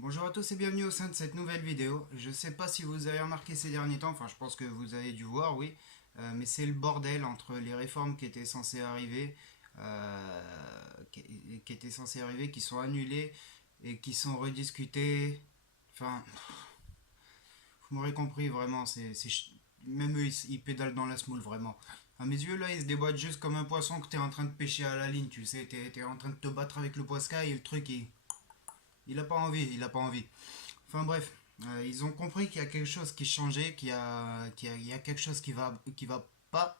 Bonjour à tous et bienvenue au sein de cette nouvelle vidéo. Je sais pas si vous avez remarqué ces derniers temps, enfin je pense que vous avez dû voir, oui, mais c'est le bordel entre les réformes qui étaient censées arriver, qui étaient censées arriver, qui sont annulées et qui sont rediscutées. Enfin, vous m'aurez compris, vraiment, même eux ils pédalent dans la smoule, vraiment. À mes yeux, là, ils se débattent juste comme un poisson que t'es en train de pêcher à la ligne, tu sais, t'es en train de te battre avec le poiscaille et le truc, il a pas envie, il a pas envie. Enfin bref, ils ont compris qu'il y a quelque chose qui changeait, il y a quelque chose qui va pas.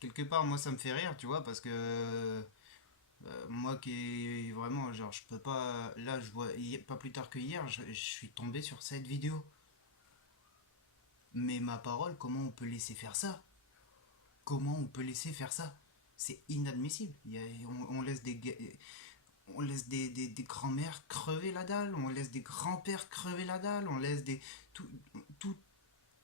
Quelque part, moi ça me fait rire, tu vois, parce que moi qui vraiment, genre, je peux pas. Là, je vois, pas plus tard que hier, je suis tombé sur cette vidéo. Mais ma parole, comment on peut laisser faire ça? Comment on peut laisser faire ça? C'est inadmissible. On laisse on laisse des grands-mères crever la dalle, on laisse des grands-pères crever la dalle, on laisse tout, tout,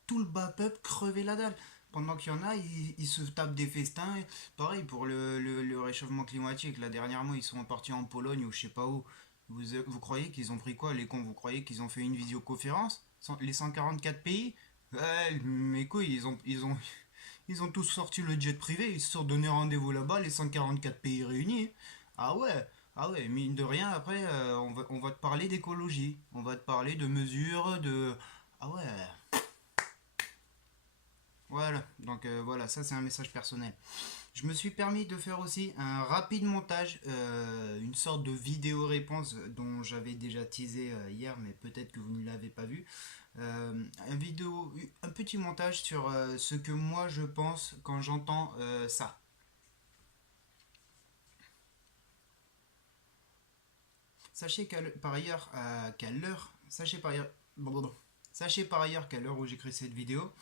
tout le bas peuple crever la dalle. Pendant qu'il y en a, ils se tapent des festins. Pareil pour le réchauffement climatique. Là, dernièrement, ils sont partis en Pologne ou je sais pas où. Vous croyez qu'ils ont pris quoi, les cons? Vous croyez qu'ils ont fait une visioconférence? Les 144 pays? Ouais, mes couilles, ils ont tous sorti le jet privé. Ils se sont donné rendez-vous là-bas, les 144 pays réunis. Ah ouais, ah ouais, mine de rien, après, on va te parler d'écologie. On va te parler de mesures, de... Ah ouais, voilà, donc voilà, ça c'est un message personnel. Je me suis permis de faire aussi un rapide montage, une sorte de vidéo réponse dont j'avais déjà teasé hier, mais peut-être que vous ne l'avez pas vu. Un petit montage sur ce que moi je pense quand j'entends ça. Sachez par ailleurs qu'à l'heure, sachez par ailleurs qu'à l'heure où j'écris cette vidéo,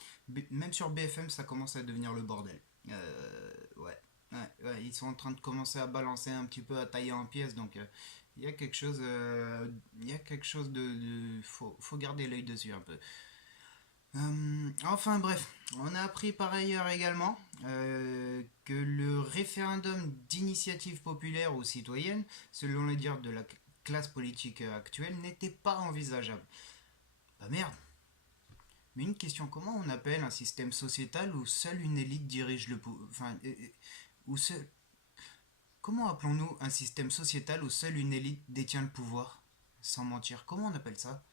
même sur BFM, ça commence à devenir le bordel. Ouais. Ouais, ils sont en train de commencer à balancer un petit peu, à tailler en pièces, donc il y a quelque chose, il y a quelque chose faut garder l'œil dessus un peu. Enfin bref, on a appris par ailleurs également que le référendum d'initiative populaire ou citoyenne, selon les dires de la classe politique actuelle, n'était pas envisageable. Bah merde. Mais une question, comment on appelle un système sociétal où seule une élite dirige le pouvoir, enfin, où seul... comment appelons-nous un système sociétal où seule une élite détient le pouvoir? Sans mentir, comment on appelle ça?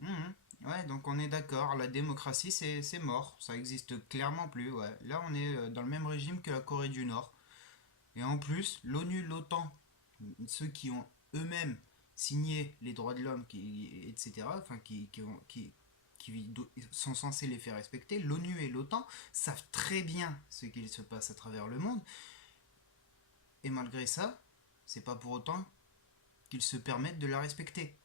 Mhm. Ouais, donc on est d'accord, la démocratie c'est mort, ça existe clairement plus, ouais. Là on est dans le même régime que la Corée du Nord. Et en plus, l'ONU, l'OTAN, ceux qui ont eux-mêmes signé les droits de l'homme, etc., enfin qui sont censés les faire respecter, l'ONU et l'OTAN savent très bien ce qu'il se passe à travers le monde, et malgré ça, c'est pas pour autant qu'ils se permettent de la respecter.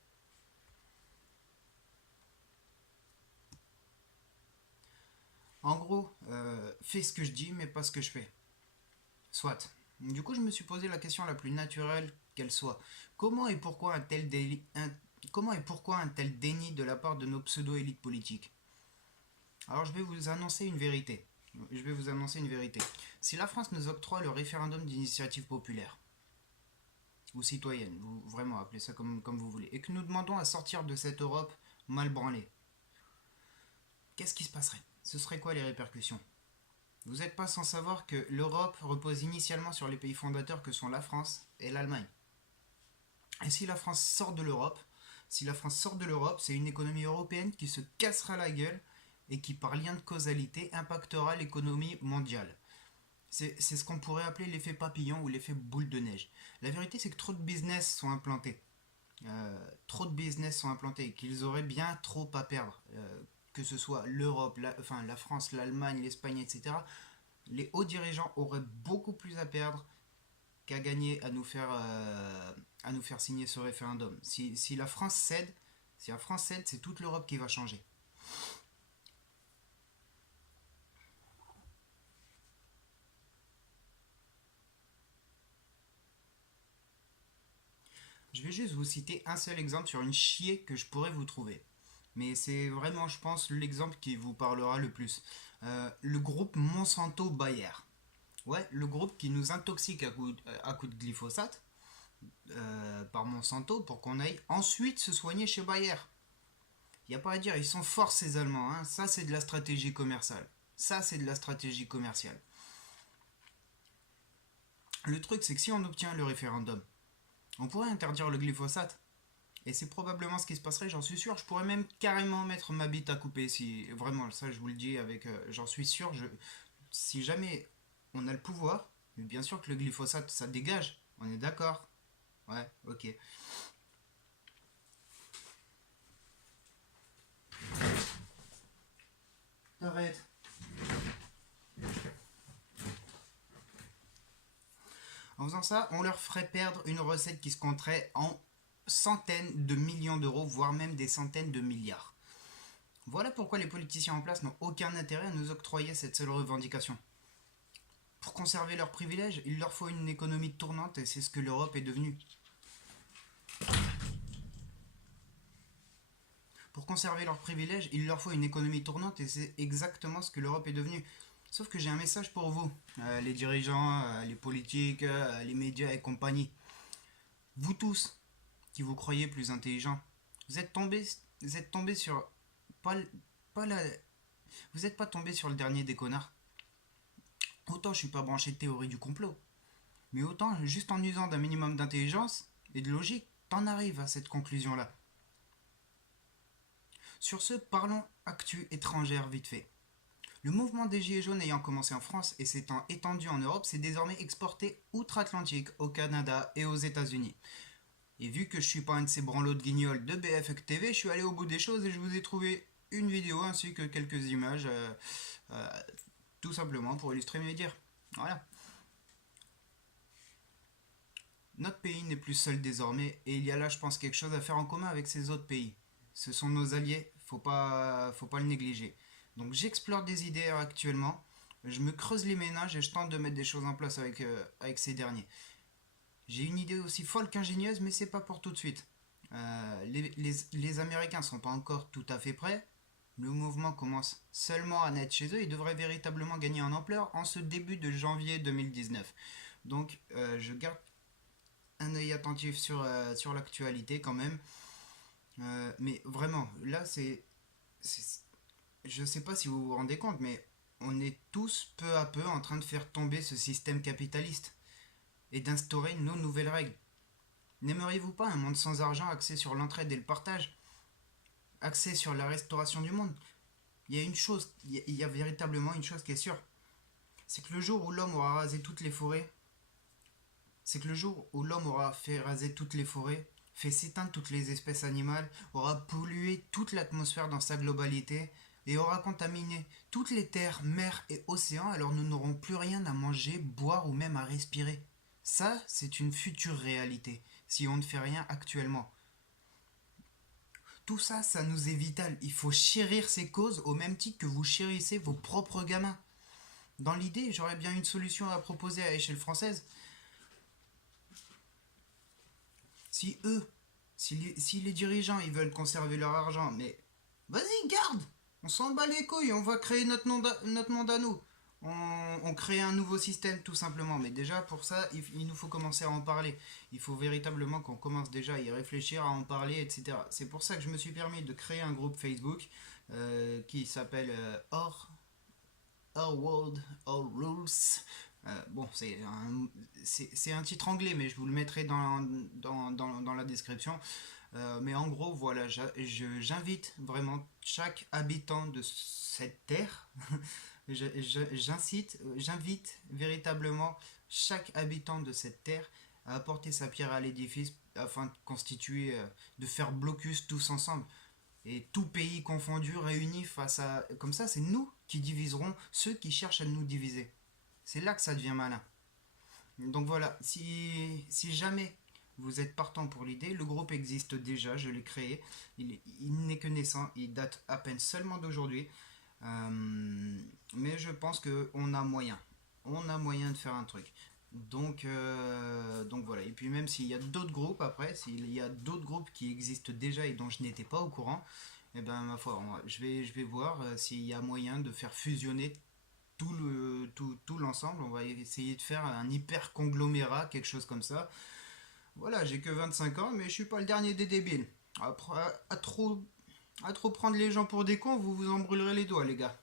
En gros, fais ce que je dis, mais pas ce que je fais. Soit. Du coup, je me suis posé la question la plus naturelle qu'elle soit. Comment et pourquoi comment et pourquoi un tel déni de la part de nos pseudo-élites politiques? Alors, je vais vous annoncer une vérité. Je vais vous annoncer une vérité. Si la France nous octroie le référendum d'initiative populaire, ou citoyenne, vous vraiment appelez ça comme vous voulez, et que nous demandons à sortir de cette Europe mal branlée, qu'est-ce qui se passerait? Ce serait quoi les répercussions? Vous n'êtes pas sans savoir que l'Europe repose initialement sur les pays fondateurs que sont la France et l'Allemagne. Et si la France sort de l'Europe, si la France sort de l'Europe, c'est une économie européenne qui se cassera la gueule et qui, par lien de causalité, impactera l'économie mondiale. C'est ce qu'on pourrait appeler l'effet papillon ou l'effet boule de neige. La vérité, c'est que trop de business sont implantés. Trop de business sont implantés et qu'ils auraient bien trop à perdre. Que ce soit l'Europe, enfin, la France, l'Allemagne, l'Espagne, etc. Les hauts dirigeants auraient beaucoup plus à perdre qu'à gagner à nous faire signer ce référendum. Si la France cède, si la France cède, c'est toute l'Europe qui va changer. Je vais juste vous citer un seul exemple sur une chier que je pourrais vous trouver. Mais c'est vraiment, je pense, l'exemple qui vous parlera le plus. Le groupe Monsanto Bayer. Ouais, le groupe qui nous intoxique à coup de glyphosate. par Monsanto pour qu'on aille ensuite se soigner chez Bayer. Il n'y a pas à dire, ils sont forts ces Allemands, hein. Ça c'est de la stratégie commerciale. Ça c'est de la stratégie commerciale. Le truc c'est que si on obtient le référendum, on pourrait interdire le glyphosate. Et c'est probablement ce qui se passerait, j'en suis sûr. Je pourrais même carrément mettre ma bite à couper si vraiment, ça je vous le dis avec, j'en suis sûr. Si jamais on a le pouvoir, mais bien sûr que le glyphosate ça dégage. On est d'accord? Ouais, ok. T'arrêtes. En faisant ça, on leur ferait perdre une recette qui se compterait en centaines de millions d'euros, voire même des centaines de milliards. Voilà pourquoi les politiciens en place n'ont aucun intérêt à nous octroyer cette seule revendication. Pour conserver leurs privilèges, il leur faut une économie tournante et c'est ce que l'Europe est devenue. Pour conserver leurs privilèges, il leur faut une économie tournante et c'est exactement ce que l'Europe est devenue. Sauf que j'ai un message pour vous, les dirigeants, les politiques, les médias et compagnie. Vous tous, qui vous croyez plus intelligents, vous êtes tombés sur pas, pas la, vous n'êtes pas tombés sur le dernier des connards. Autant je suis pas branché de théorie du complot, mais autant juste en usant d'un minimum d'intelligence et de logique, t'en arrives à cette conclusion-là. Sur ce, parlons actu étrangère vite fait. Le mouvement des Gilets jaunes ayant commencé en France et s'étant étendu en Europe, s'est désormais exporté outre-Atlantique, au Canada et aux États-Unis. Et vu que je suis pas un de ces branlots de guignols de BFM TV, je suis allé au bout des choses et je vous ai trouvé une vidéo ainsi que quelques images, euh, tout simplement pour illustrer mes dires. Voilà. Notre pays n'est plus seul désormais et il y a là, je pense, quelque chose à faire en commun avec ces autres pays. Ce sont nos alliés, faut pas le négliger. Donc j'explore des idées actuellement, je me creuse les ménages et je tente de mettre des choses en place avec ces derniers. J'ai une idée aussi folle qu'ingénieuse, mais c'est pas pour tout de suite. Les Américains sont pas encore tout à fait prêts. Le mouvement commence seulement à naître chez eux et devrait véritablement gagner en ampleur en ce début de janvier 2019. Donc je garde un œil attentif sur l'actualité quand même. Mais vraiment, là je sais pas si vous vous rendez compte, mais on est tous peu à peu en train de faire tomber ce système capitaliste et d'instaurer nos nouvelles règles. N'aimeriez-vous pas un monde sans argent axé sur l'entraide et le partage, axé sur la restauration du monde? Il y a une chose, il y a véritablement une chose qui est sûre, c'est que le jour où l'homme aura rasé toutes les forêts, c'est que le jour où l'homme aura fait raser toutes les forêts, fait s'éteindre toutes les espèces animales, aura pollué toute l'atmosphère dans sa globalité et aura contaminé toutes les terres, mers et océans, alors nous n'aurons plus rien à manger, boire ou même à respirer. Ça, c'est une future réalité, si on ne fait rien actuellement. Tout ça, ça nous est vital. Il faut chérir ces causes au même titre que vous chérissez vos propres gamins. Dans l'idée, j'aurais bien une solution à proposer à l'échelle française. Si eux, si les dirigeants, ils veulent conserver leur argent, mais vas-y, garde. On s'en bat les couilles, on va créer notre monde à nous. On crée un nouveau système tout simplement. Mais déjà pour ça, il nous faut commencer à en parler. Il faut véritablement qu'on commence déjà à y réfléchir, à en parler, etc. C'est pour ça que je me suis permis de créer un groupe Facebook qui s'appelle Our World, Our Rules. Bon, c'est un titre anglais, mais je vous le mettrai dans la description. Mais en gros, voilà, j'invite vraiment chaque habitant de cette terre, j'invite véritablement chaque habitant de cette terre à apporter sa pierre à l'édifice afin de constituer, de faire blocus tous ensemble. Et tout pays confondu, réunis face à... Comme ça, c'est nous qui diviserons ceux qui cherchent à nous diviser. C'est là que ça devient malin. Donc voilà, si jamais vous êtes partant pour l'idée, le groupe existe déjà, je l'ai créé. Il n'est que naissant, il date à peine seulement d'aujourd'hui. Mais je pense qu'on a moyen. On a moyen de faire un truc. Donc voilà. Et puis même s'il y a d'autres groupes après, s'il y a d'autres groupes qui existent déjà et dont je n'étais pas au courant, eh ben ma foi, je vais voir s'il y a moyen de faire fusionner tout l'ensemble. On va essayer de faire un hyper conglomérat, quelque chose comme ça. Voilà, j'ai que 25 ans, mais je suis pas le dernier des débiles. Après, à trop prendre les gens pour des cons, vous vous en brûlerez les doigts, les gars.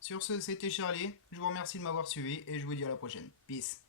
Sur ce, c'était Charlie. Je vous remercie de m'avoir suivi et je vous dis à la prochaine. Peace.